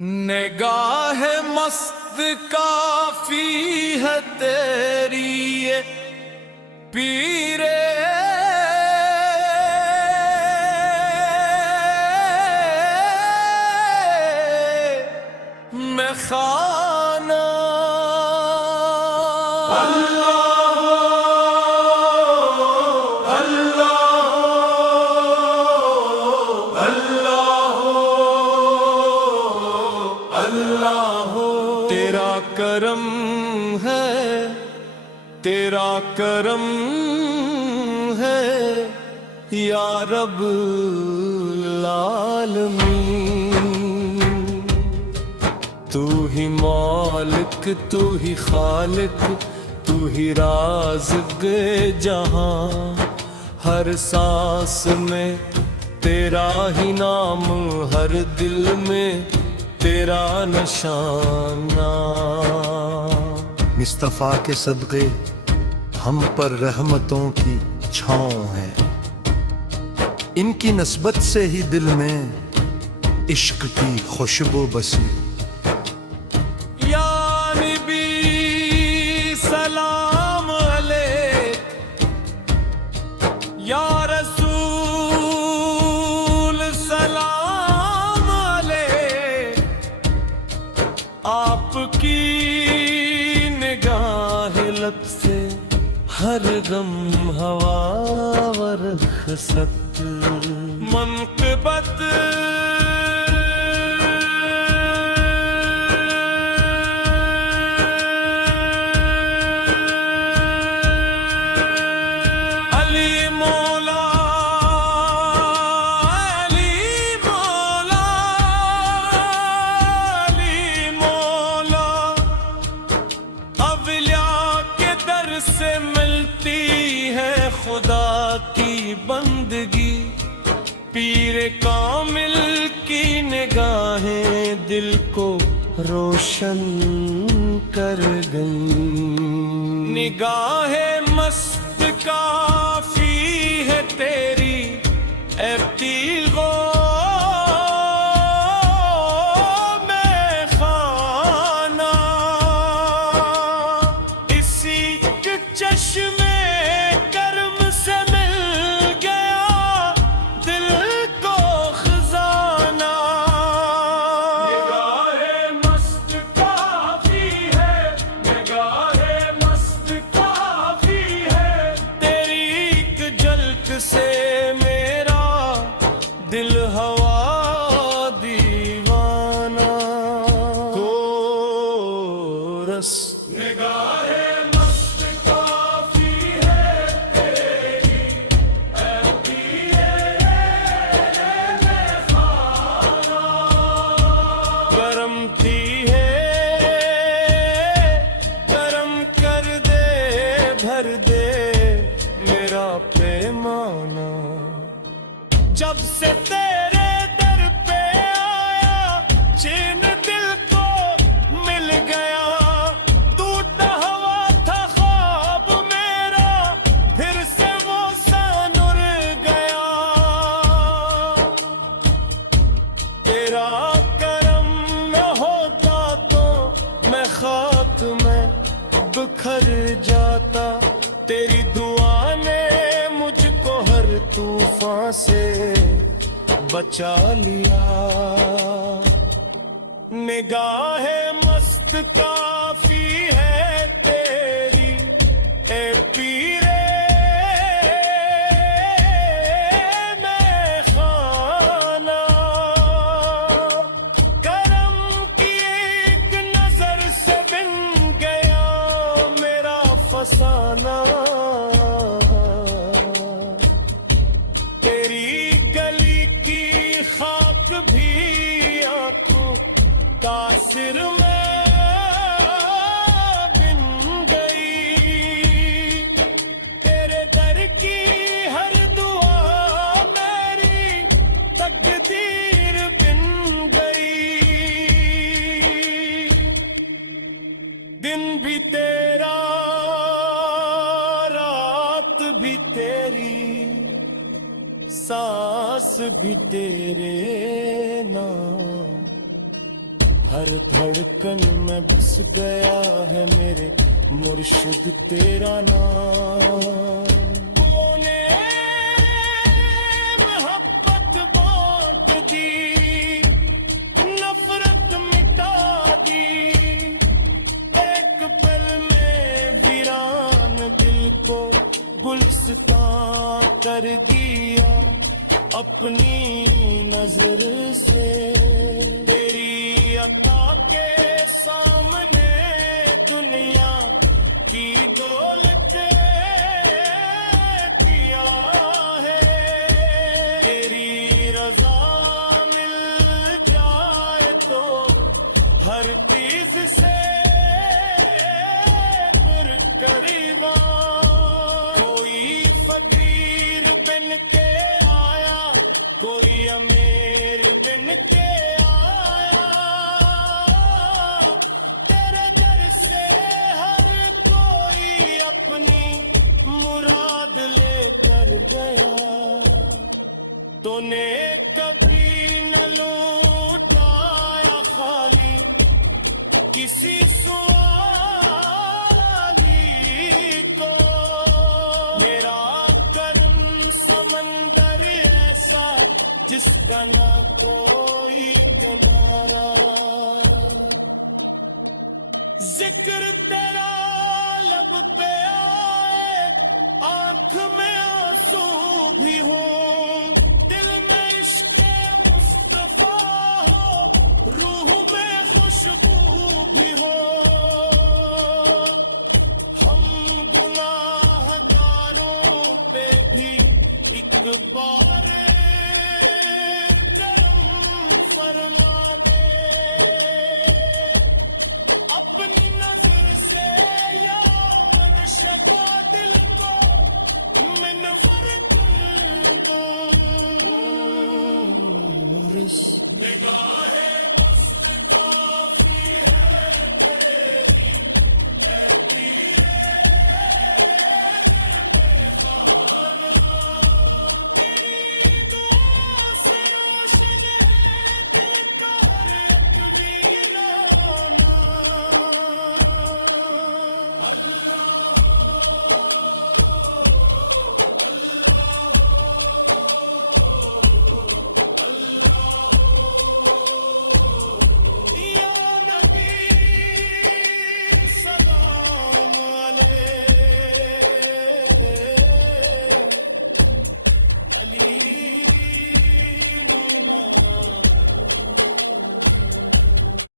نگاہ مست کافی ہے تیری یہ پیرے میں خانہ تیرا کرم ہے، تیرا کرم ہے یا رب العالمین۔ تو ہی مالک، تو ہی خالق، تو ہی رازق جہاں، ہر سانس میں تیرا ہی نام، ہر دل میں تیرا نشانہ۔ مصطفیٰ کے صدقے ہم پر رحمتوں کی چھاؤں ہے، ان کی نسبت سے ہی دل میں عشق کی خوشبو بسی۔ یا نبی سلام علیک، یا رسول سلام علیک، آپ کی نگاہ لب سے ہر غم ہوا ورخصت منقبت علی مولا، علی مولا، علی مولا، اولیاء کے در سے ملتی ہے خدا کی بندگی، پیر کامل کی نگاہیں دل کو روشن کر گئیں۔ نگاہ مست کافی ہے تیری اے تیغو میں خانہ، اسی چشمے کرم سے مل گیا دل کو خزانہ۔ نگاہ مست کافی ہے، نگاہ مست کافی ہے، تیری ایک جھلک سے میرا دل ہوا دیوانہ۔ کورس نگاہ مست کافی ہے تیری اے پیرے میں خانہ، کرم تھی ہے کرم کر دے، بھر دے میرا پیمانہ۔ جب سے تیرے در پہ آیا جن دل کو مل گیا، ٹوٹا ہوا تھا خواب میرا پھر سے وہ سنور گیا۔ تیرا کرم نہ ہوتا تو میں خاک میں بکھر جاتا، تیری دعا نے مجھ کو ہر طوفان سے بچا لیا۔ نگاہ مست کافی ہے تیری اے پیرے میں خانہ، کرم کی ایک نظر سے بن گیا میرا فسانہ۔ تیری گلی کی خاک بھی آنکھوں تاثر میں بن گئی، تیرے در کی ہر دعا میری تقدیر بن گئی۔ دن بھی تیرا، رات بھی تیری، سانس بھی تیرے نام، ہر دھڑکن میں بس گیا ہے میرے مرشد تیرا نام. تو نے محبت بانٹ دی, نفرت مٹا دی, ایک پل میں ویران دل کو گلستان کر دیا اپنی نظر سے. تیری عطا کے سامنے دنیا کی دولت کیا ہے. تیری رضا مل جائے تو ہر چیز سے قریبا. کوئی فقیر بن کے آیا, کوئی امیر بن کے آیا, تیرے در سے ہر کوئی اپنی مراد لے کر گیا. تو نے کبھی نہ لوٹایا خالی کسی سوالی کو. میرا کرم سمندر ایسا جس کا نہ کوئی کنارہ. ذکر